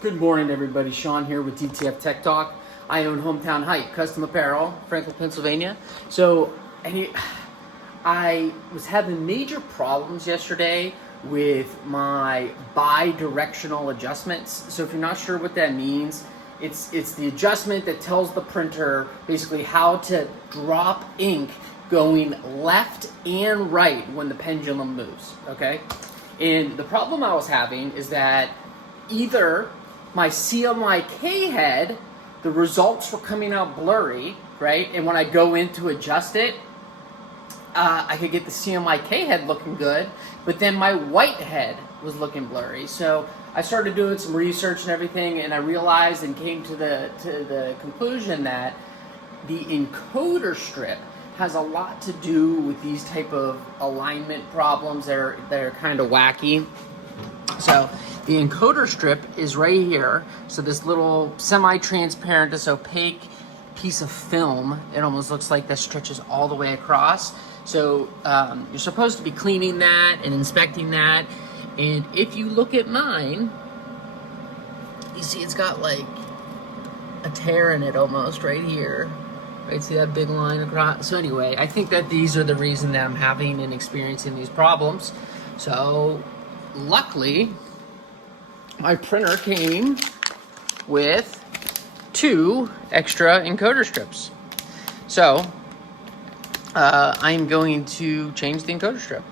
Good morning, everybody. Sean here with DTF Tech Talk. I own Hometown Hype Custom Apparel, Franklin, Pennsylvania. I was having major problems yesterday with my bi-directional adjustments. So if you're not sure what that means, it's the adjustment that tells the printer basically how to drop ink going left and right when the pendulum moves, okay? And the problem I was having is that either my CMYK head, the results were coming out blurry, right? And when I go in to adjust it, I could get the CMYK head looking good, but then my white head was looking blurry. So I started doing some research and everything, and I realized and came to the conclusion that the encoder strip has a lot to do with these type of alignment problems that are kind of wacky. So the encoder strip is right here. So this little semi-transparent, this opaque piece of film, it almost looks like that stretches all the way across. So you're supposed to be cleaning that and inspecting that. And if you look at mine, you see it's got like a tear in it almost right here. Right, see that big line across? So anyway, I think that these are the reason that I'm having and experiencing these problems. So luckily, my printer came with 2 extra encoder strips. So I'm going to change the encoder strip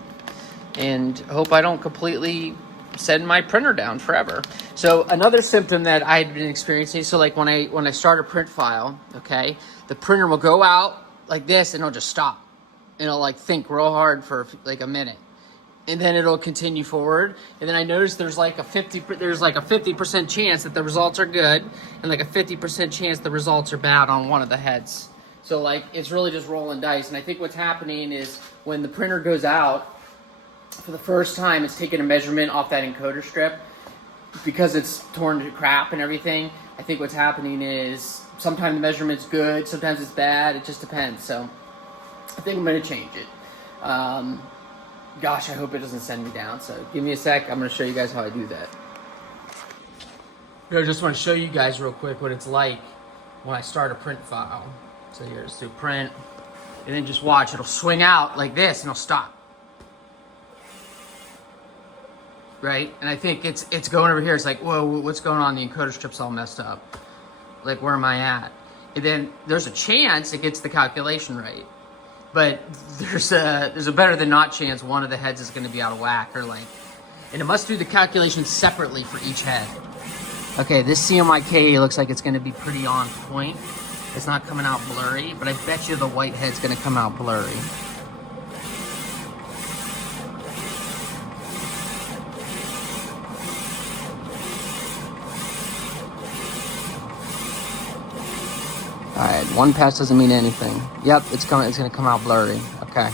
and hope I don't completely send my printer down forever. So another symptom that I had been experiencing, so like when I start a print file, okay, the printer will go out like this and it'll just stop. And it'll like think real hard for like a minute. And then it'll continue forward. And then I noticed there's like a 50% chance that the results are good and like a 50% chance the results are bad on one of the heads. So like it's really just rolling dice. And I think what's happening is when the printer goes out for the first time, it's taking a measurement off that encoder strip because it's torn to crap and everything. I think what's happening is sometimes the measurement's good, sometimes it's bad. It just depends. So I think I'm going to change it. Gosh, I hope it doesn't send me down. So give me a sec. I'm going to show you guys how I do that. I just want to show you guys real quick what it's like when I start a print file. So here's do print, and then just watch. It'll swing out like this, and it'll stop. Right? And I think it's going over here. It's like, whoa, what's going on? The encoder strip's all messed up. Like, where am I at? And then there's a chance it gets the calculation right. But there's a better than not chance one of the heads is going to be out of whack or like, and it must do the calculations separately for each head. Okay, this CMYK looks like it's going to be pretty on point. It's not coming out blurry, but I bet you the white head's going to come out blurry. All right, one pass doesn't mean anything. Yep, it's going to come out blurry. Okay.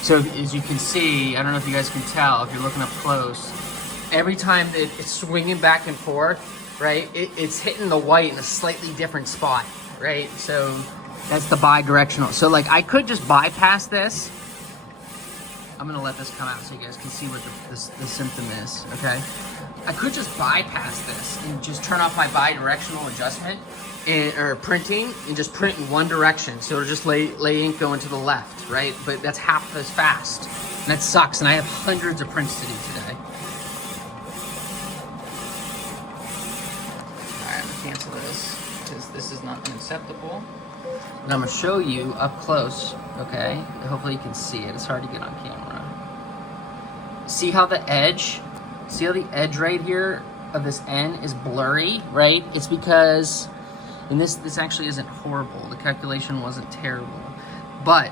So as you can see, I don't know if you guys can tell if you're looking up close, every time it's swinging back and forth, right, it's hitting the white in a slightly different spot, right? So that's the bi-directional. So like I could just bypass this. I'm going to let this come out so you guys can see what the symptom is, okay? I could just bypass this and just turn off my bi-directional adjustment or printing and just print in one direction. So it'll just lay ink going to the left, right? But that's half as fast. And that sucks. And I have hundreds of prints to do today. All right, I'm going to cancel this because this is not acceptable. And I'm going to show you up close, okay? Hopefully you can see it. It's hard to get on camera. See how the edge right here of this N is blurry, right? It's because, and this actually isn't horrible. The calculation wasn't terrible. But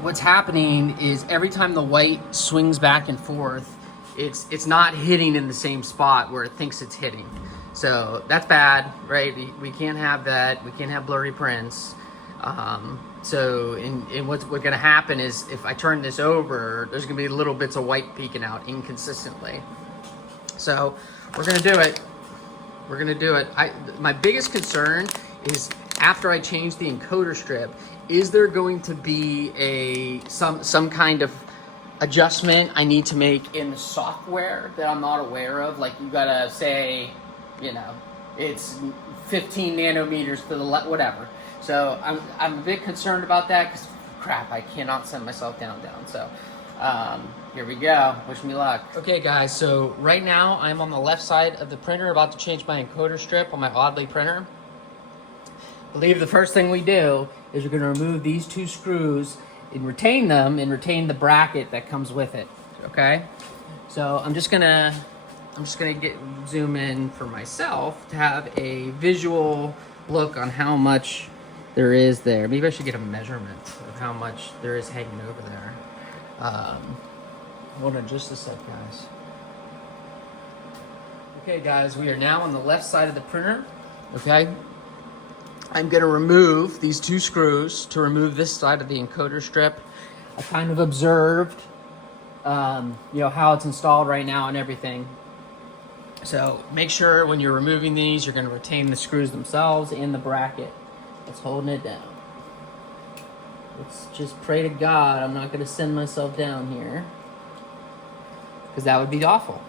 what's happening is every time the white swings back and forth, it's not hitting in the same spot where it thinks it's hitting. So that's bad, right? We can't have that. We can't have blurry prints. So what's going to happen is if I turn this over, there's going to be little bits of white peeking out inconsistently. So we're going to do it. We're going to do it. My biggest concern is after I change the encoder strip, is there going to be some kind of adjustment I need to make in the software that I'm not aware of. Like you gotta say, you know, it's 15 nanometers to the left, whatever. So I'm a bit concerned about that because crap, I cannot send myself down. So here we go. Wish me luck. Okay guys, so right now I'm on the left side of the printer about to change my encoder strip on my Audley printer. I believe the first thing we do is we're going to remove these two screws and retain them and retain the bracket that comes with it. Okay, so I'm just gonna zoom in for myself to have a visual look on how much there is there. Maybe I should get a measurement of how much there is hanging over there. Hold on just a sec, guys. Okay guys, we are now on the left side of the printer. Okay, I'm gonna remove these two screws to remove this side of the encoder strip. I kind of observed, you know, how it's installed right now and everything. So make sure when you're removing these, you're gonna retain the screws themselves and the bracket that's holding it down. Let's just pray to God I'm not gonna send myself down here, because that would be awful.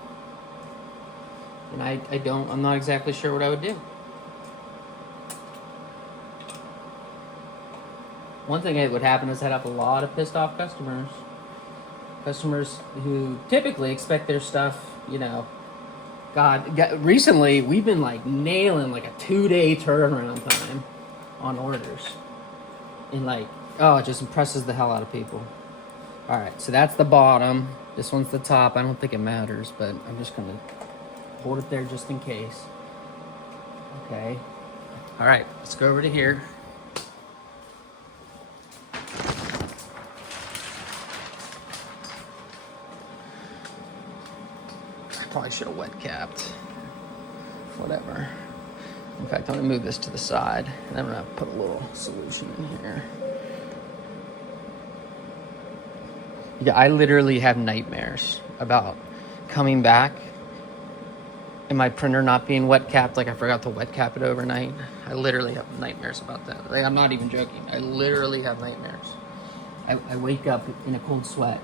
And I'm not exactly sure what I would do. One thing that would happen is I'd have a lot of pissed off customers. Customers who typically expect their stuff, you know, recently we've been like nailing like a 2-day turnaround time on orders. And like, oh, it just impresses the hell out of people. All right, so that's the bottom. This one's the top. I don't think it matters, but I'm just gonna hold it there just in case. Okay. All right, let's go over to here. Probably should have wet capped. Whatever. In fact, I'm gonna move this to the side, and I'm gonna put a little solution in here. Yeah, I literally have nightmares about coming back and my printer not being wet capped. Like I forgot to wet cap it overnight. I literally have nightmares about that. Like, I'm not even joking. I literally have nightmares. I wake up in a cold sweat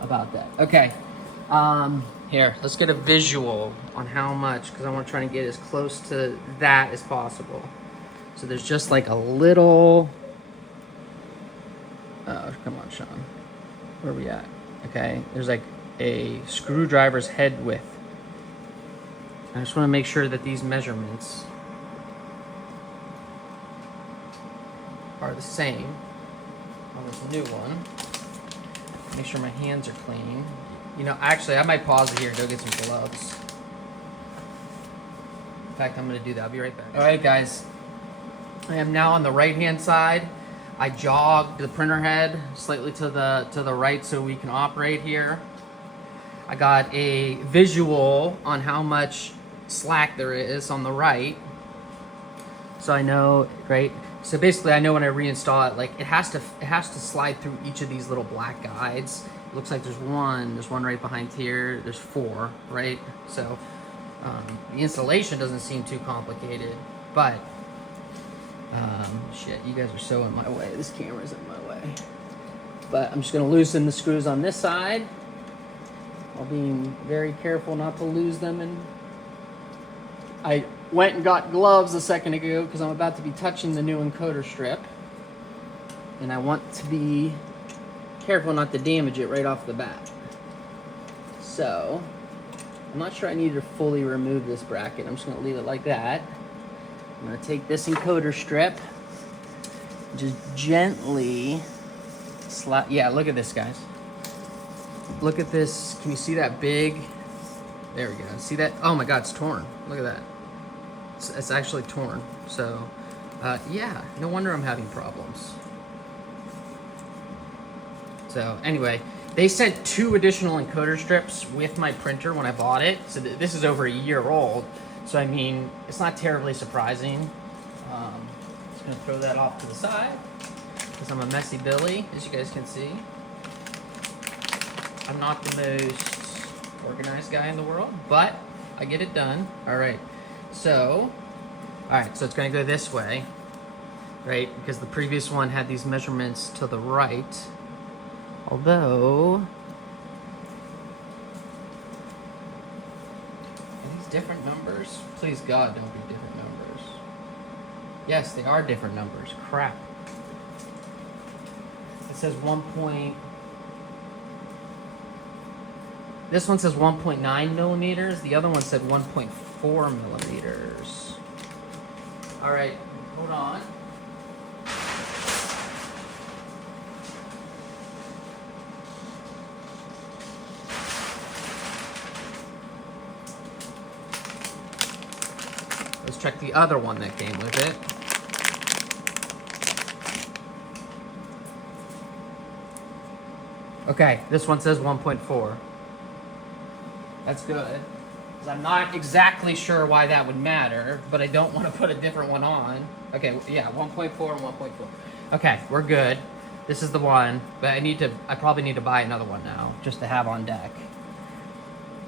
about that. Okay. Here, let's get a visual on how much, because I want to try to get as close to that as possible. So there's just like a little, oh, come on, Sean. Where are we at? Okay, there's like a screwdriver's head width. I just want to make sure that these measurements are the same on this new one. Make sure my hands are clean. You know, actually, I might pause it here and go get some gloves. In fact, I'm going to do that. I'll be right back. All right, guys. I am now on the right-hand side. I jogged the printer head slightly to the right so we can operate here. I got a visual on how much slack there is on the right. So I know, right? So basically, I know when I reinstall it, like it has to slide through each of these little black guides. It looks like there's one right behind here. There's 4, right? So the installation doesn't seem too complicated, but shit, you guys are so in my way. This camera's in my way. But I'm just gonna loosen the screws on this side while being very careful not to lose them. And I went and got gloves a second ago because I'm about to be touching the new encoder strip, and I want to be careful not to damage it right off the bat. So I'm not sure I need to fully remove this bracket. I'm just going to leave it like that. I'm going to take this encoder strip, just gently slide. Yeah, look at this, guys. Look at this. Can you see that big? There we go. See that? Oh my God, it's torn. Look at that. It's actually torn. So yeah, no wonder I'm having problems. So anyway, they sent 2 additional encoder strips with my printer when I bought it. So this is over a year old. So I mean, it's not terribly surprising. Just gonna throw that off to the side because I'm a messy Billy, as you guys can see. I'm not the most organized guy in the world, but I get it done. All right, so it's gonna go this way, right? Because the previous one had these measurements to the right. Although, are these different numbers? Please God, don't be different numbers. Yes, they are different numbers. Crap. It says 1 point. This one says 1.9 millimeters. The other one said 1.4 millimeters. All right, hold on. Let's check the other one that came with it. Okay, this one says 1.4. That's good. 'Cause I'm not exactly sure why that would matter, but I don't want to put a different one on. Okay, yeah, 1.4 and 1.4. Okay, we're good. This is the one, but I probably need to buy another one now, just to have on deck.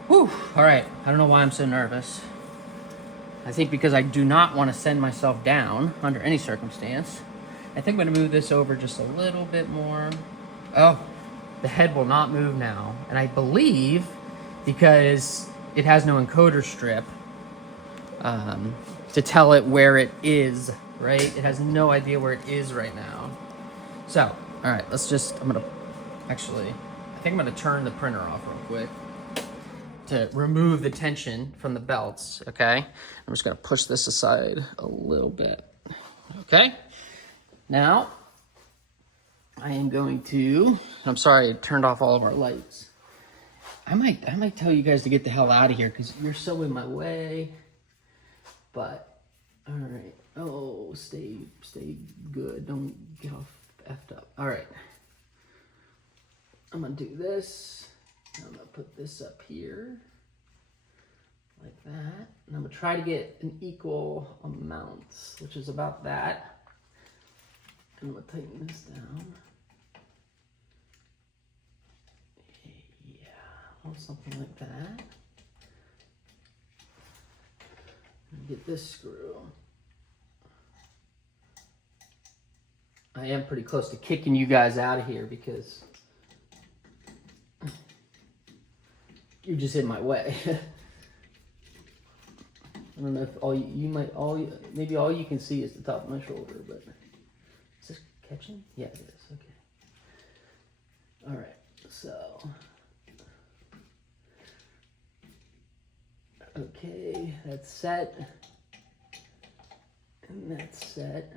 Whew, all right, I don't know why I'm so nervous. I think because I do not want to send myself down under any circumstance. I think I'm gonna move this over just a little bit more. Oh, the head will not move now. And I believe because it has no encoder strip to tell it where it is, right? It has no idea where it is right now. So, all right, I think I'm gonna turn the printer off real quick to remove the tension from the belts, okay? I'm just gonna push this aside a little bit, okay? Now, I am going to, I'm sorry, I turned off all of our lights. I might tell you guys to get the hell out of here because you're so in my way. But, all right. Oh, stay good. Don't get all effed up. All right. I'm going to do this. I'm going to put this up here. Like that. And I'm going to try to get an equal amount, which is about that. And I'm going to tighten this down. Or something like that. And get this screw. I am pretty close to kicking you guys out of here because you're just in my way. I don't know if maybe all you can see is the top of my shoulder, but is this catching? Yeah, it is. Okay. All right. So. Okay, that's set. And that's set.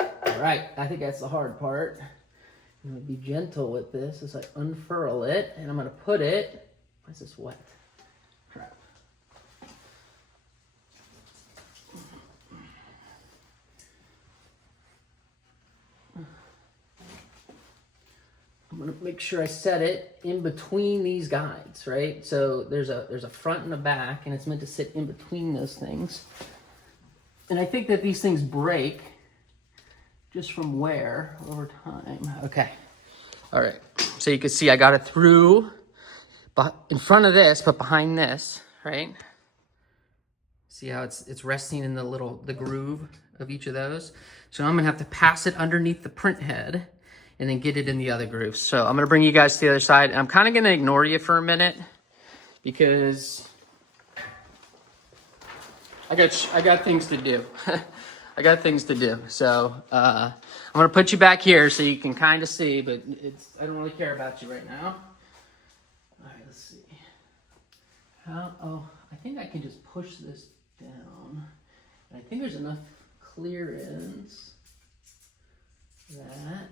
All right, I think that's the hard part. I'm gonna be gentle with this as I unfurl it, and I'm gonna put it, why is this wet? Crap. I'm gonna make sure I set it in between these guides, right? So there's a front and a back, and it's meant to sit in between those things. And I think that these things break just from wear over time. Okay, all right. So you can see I got it through, but in front of this, but behind this, right? See how it's resting in the groove of each of those. So I'm gonna have to pass it underneath the print head and then get it in the other grooves. So I'm gonna bring you guys to the other side. And I'm kind of gonna ignore you for a minute because I got things to do. I got things to do. So I'm gonna put you back here so you can kind of see, but I don't really care about you right now. All right, let's see. I think I can just push this down. And I think there's enough clearance that.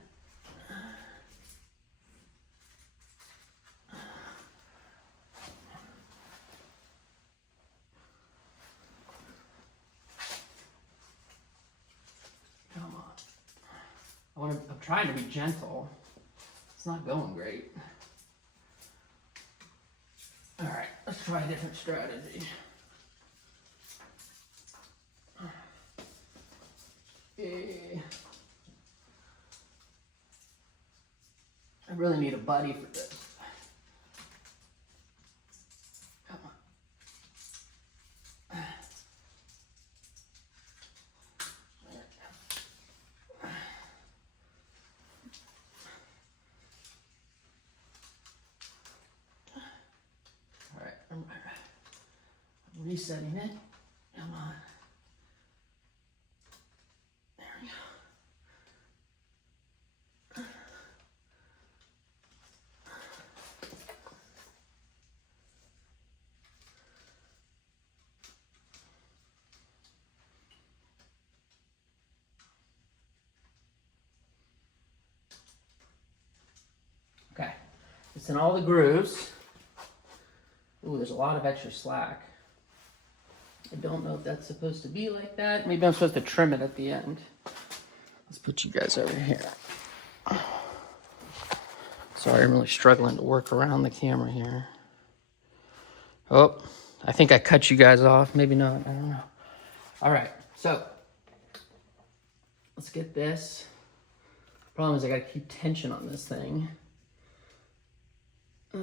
I'm trying to be gentle. It's not going great. All right, let's try a different strategy. I really need a buddy for this. Come on. resetting it. Come on. There we go. Okay, it's in all the grooves. Ooh, there's a lot of extra slack. I don't know if that's supposed to be like that. Maybe I'm supposed to trim it at the end. Let's put you guys over here. Sorry, I'm really struggling to work around the camera here. Oh, I think I cut you guys off. Maybe not, I don't know. All right, so let's get this. Problem is I gotta keep tension on this thing. Oh,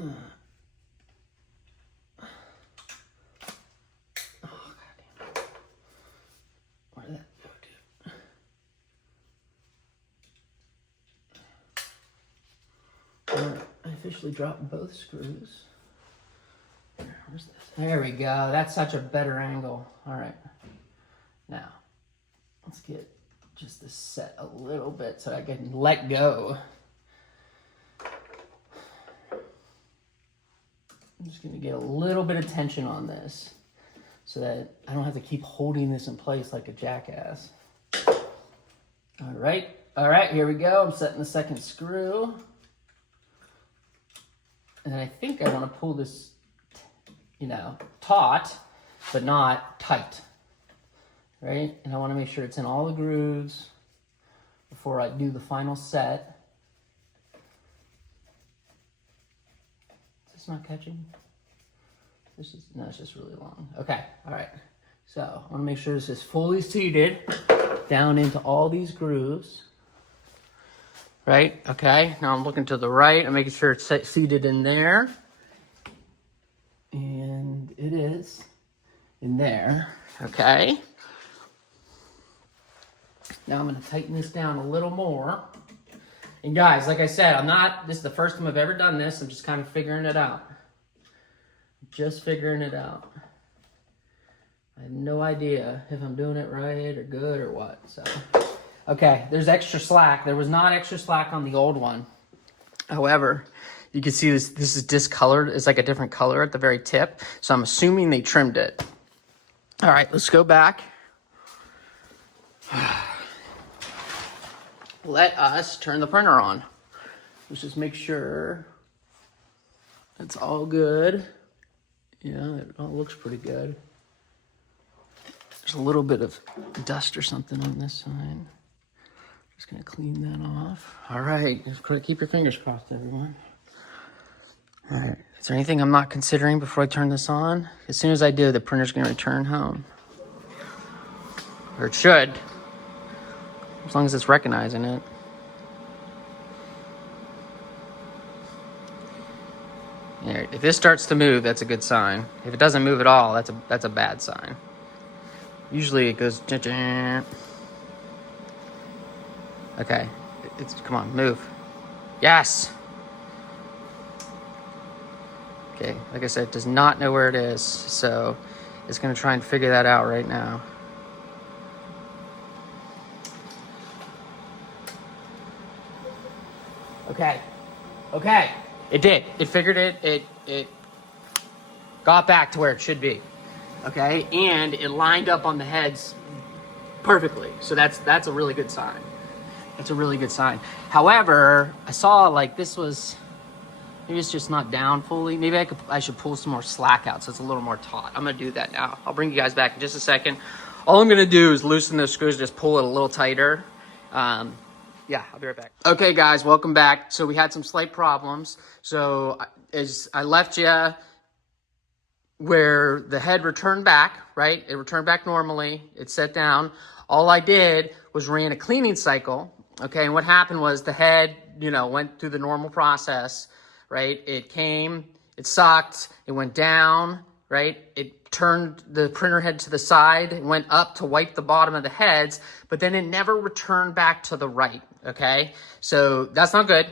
goddamn. Where did that go, dude? All right, I officially dropped both screws. Where's this? There we go. That's such a better angle. All right. Now, let's get just this set a little bit so I can let go. I'm just going to get a little bit of tension on this so that I don't have to keep holding this in place like a jackass. All right, here we go. I'm setting the second screw. And I think I want to pull this, taut, but not tight, right? And I want to make sure it's in all the grooves before I do the final set. Not catching. No, it's just really long. Okay, all right. So I want to make sure this is fully seated down into all these grooves. Right, okay. Now I'm looking to the right. I'm making sure it's seated in there. And it is in there, okay. Now I'm gonna tighten this down a little more. And guys, like I said, this is the first time I've ever done this. I'm just kind of figuring it out. Just figuring it out. I have no idea if I'm doing it right or good or what, so. Okay, there's extra slack. There was not extra slack on the old one. However, you can see this is discolored. It's like a different color at the very tip. So I'm assuming they trimmed it. All right, let's go back. Let us turn the printer on. Let's just make sure it's all good. Yeah, it all looks pretty good. There's a little bit of dust or something on this side. Just gonna clean that off. All right, just keep your fingers crossed, everyone. All right, is there anything I'm not considering before I turn this on? As soon as I do, the printer's gonna return home. Or it should. As long as it's recognizing it. Yeah, if this starts to move, that's a good sign. If it doesn't move at all, that's a bad sign. Usually it goes. Okay, come on, move. Yes. Okay, like I said, it does not know where it is, so it's gonna try and figure that out right now. Okay, it did. It figured it. It got back to where it should be. Okay, and it lined up on the heads perfectly. So that's a really good sign. That's a really good sign. However, I saw like this was, maybe it's just not down fully. Maybe I should pull some more slack out so it's a little more taut. I'm gonna do that now. I'll bring you guys back in just a second. All I'm gonna do is loosen those screws, just pull it a little tighter. Yeah, I'll be right back. Okay, guys, welcome back. So we had some slight problems. So as I left you where the head returned back, right? It returned back normally. It set down. All I did was ran a cleaning cycle, okay? And what happened was the head, went through the normal process, right? It came, it sucked, it went down, right? It turned the printer head to the side, it went up to wipe the bottom of the heads, but then it never returned back to the right, okay? So that's not good,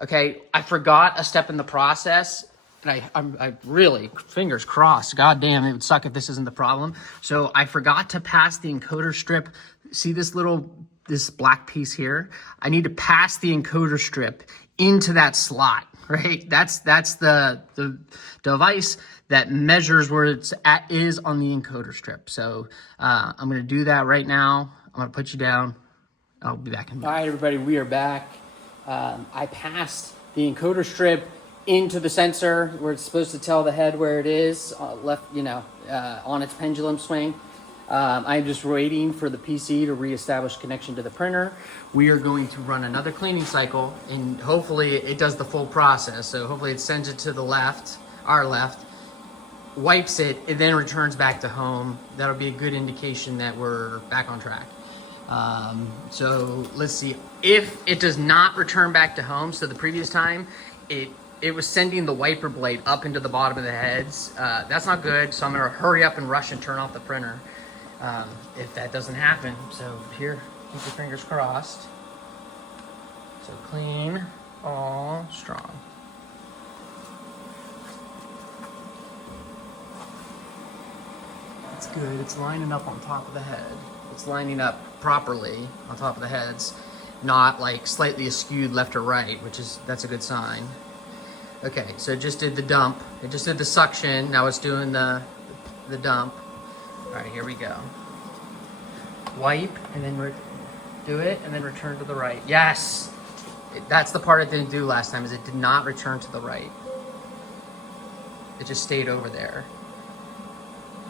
okay? I forgot a step in the process. and I really, fingers crossed, god damn, it would suck if this isn't the problem. So I forgot to pass the encoder strip. See this black piece here? I need to pass the encoder strip into that slot, right? That's the device that measures where it's is on the encoder strip. So I'm gonna do that right now. I'm gonna put you down. I'll be back in a minute. All right, everybody, we are back. I passed the encoder strip into the sensor where it's supposed to tell the head where it is, left, on its pendulum swing. I'm just waiting for the PC to reestablish connection to the printer. We are going to run another cleaning cycle, and hopefully it does the full process. So hopefully it sends it to the left, our left, wipes it, and then returns back to home. That'll be a good indication that we're back on track. So let's see. If it does not return back to home, so the previous time it was sending the wiper blade up into the bottom of the heads. That's not good, so I'm gonna hurry up and rush and turn off the printer if that doesn't happen. So here, keep your fingers crossed. So clean, all strong. It's good, it's lining up on top of the head. It's lining up properly on top of the heads, not like slightly askewed left or right, that's a good sign. Okay, so it just did the dump. It just did the suction. Now it's doing the dump. All right, here we go. Wipe and then do it and then return to the right. Yes, that's the part it didn't do last time. Is it did not return to the right. It just stayed over there.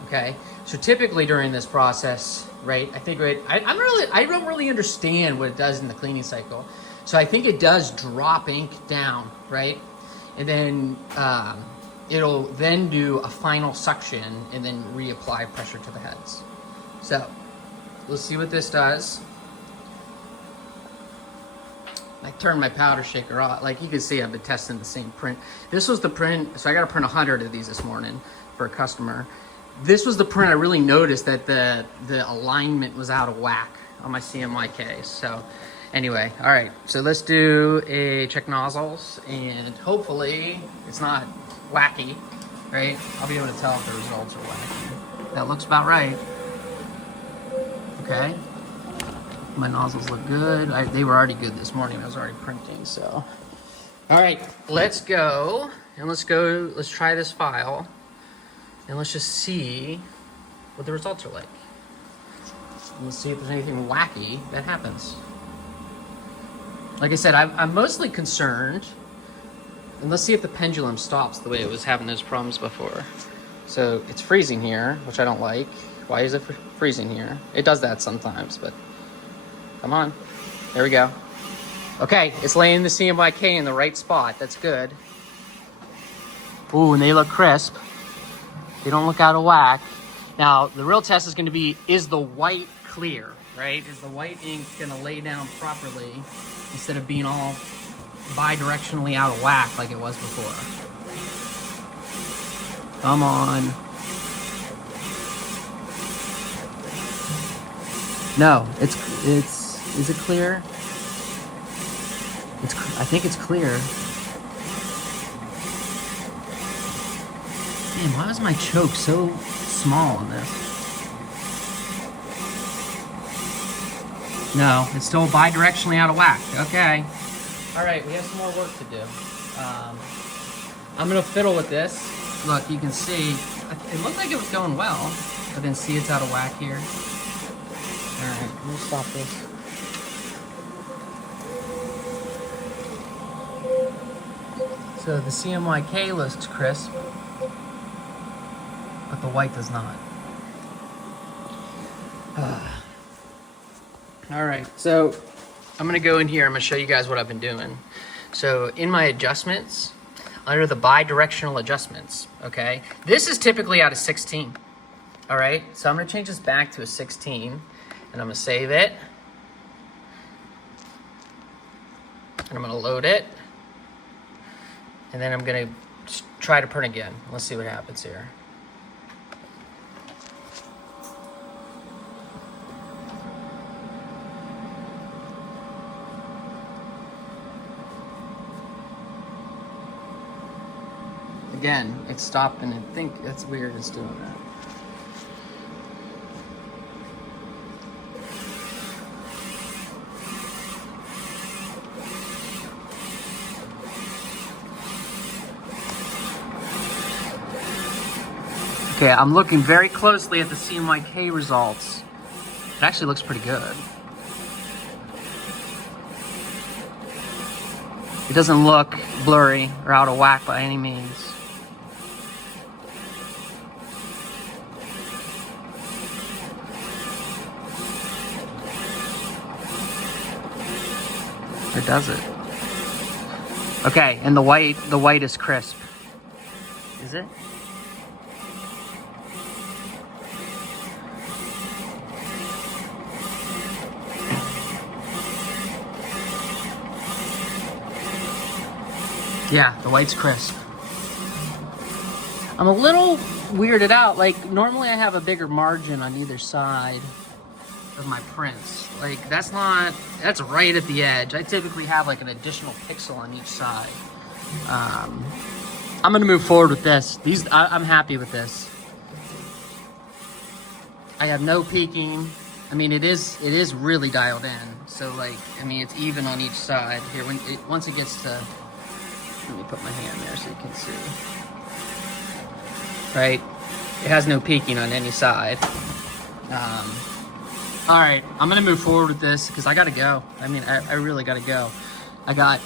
Okay, so typically during this process, right, I think I don't really understand what it does in the cleaning cycle. So I think it does drop ink down, right? And then it'll then do a final suction and then reapply pressure to the heads. So let's see what this does. I turned my powder shaker off. Like you can see, I've been testing the same print. This was the print, so I got to print 100 of these this morning for a customer. This was the print I really noticed that the alignment was out of whack on my CMYK. So anyway, all right, so let's do a check nozzles, and hopefully it's not wacky, right? I'll be able to tell if the results are wacky. That looks about right. Okay, my nozzles look good. They were already good this morning. I was already printing, so. All right, let's go, and let's try this file. And let's just see what the results are like. And let's see if there's anything wacky that happens. Like I said, I'm mostly concerned, and let's see if the pendulum stops the way it was having those problems before. So it's freezing here, which I don't like. Why is it freezing here? It does that sometimes, but come on. There we go. Okay, it's laying the CMYK in the right spot. That's good. Ooh, and they look crisp. They don't look out of whack. Now, the real test is going to be, is the white clear, right? Is the white ink going to lay down properly instead of being all bi-directionally out of whack like it was before? Come on. No, is it clear? I think it's clear. Man, why was my choke so small on this? No, it's still bi-directionally out of whack. Okay. All right, we have some more work to do. I'm gonna fiddle with this. Look, you can see, it looked like it was going well, but then see it's out of whack here. All right, let me stop this. So the CMYK looks crisp, but the white does not. All right, so I'm gonna go in here, I'm gonna show you guys what I've been doing. So in my adjustments, under the bi-directional adjustments, okay? This is typically out of 16, all right? So I'm gonna change this back to a 16, and I'm gonna save it. And I'm gonna load it. And then I'm gonna try to print again. Let's see what happens here. again, it stopped, and I think that's weird it's doing that. Okay, I'm looking very closely at the CMYK results. It actually looks pretty good. It doesn't look blurry or out of whack by any means. It does it. Okay, and the white is crisp. Is it? Yeah, the white's crisp. I'm a little weirded out. Like, normally I have a bigger margin on either side of my prints. Like, that's right at the edge. I typically have like an additional pixel on each side. I'm gonna move forward with this. I'm happy with this. I have no peaking. I mean, it is really dialed in. So like, I mean, it's even on each side. Here, once it gets to, let me put my hand there so you can see. Right? It has no peaking on any side. All right, I'm gonna move forward with this because I gotta go. I mean, I really gotta go. I got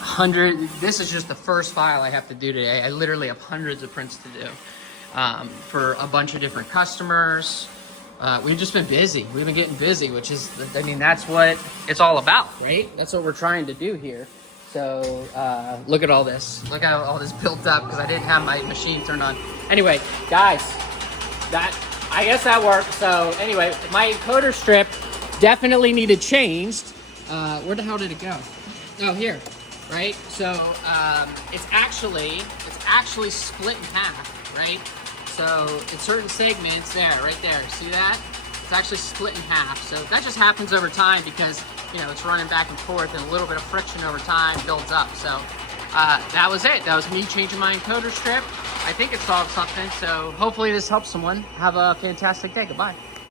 this is just the first file I have to do today. I literally have hundreds of prints to do for a bunch of different customers. We've just been busy. We've been getting busy, which is, I mean, that's what it's all about, right? That's what we're trying to do here. So look at all this. Look how all this built up because I didn't have my machine turned on. Anyway, guys, I guess that worked. So anyway, my encoder strip definitely needed changed. Where the hell did it go? Oh, here, right? So it's actually split in half, right? So in certain segments, right there, see that? It's actually split in half. So that just happens over time because, you know, it's running back and forth and a little bit of friction over time builds up. So that was it. That was me changing my encoder strip. I think it solved something. So hopefully this helps someone. Have a fantastic day. Goodbye.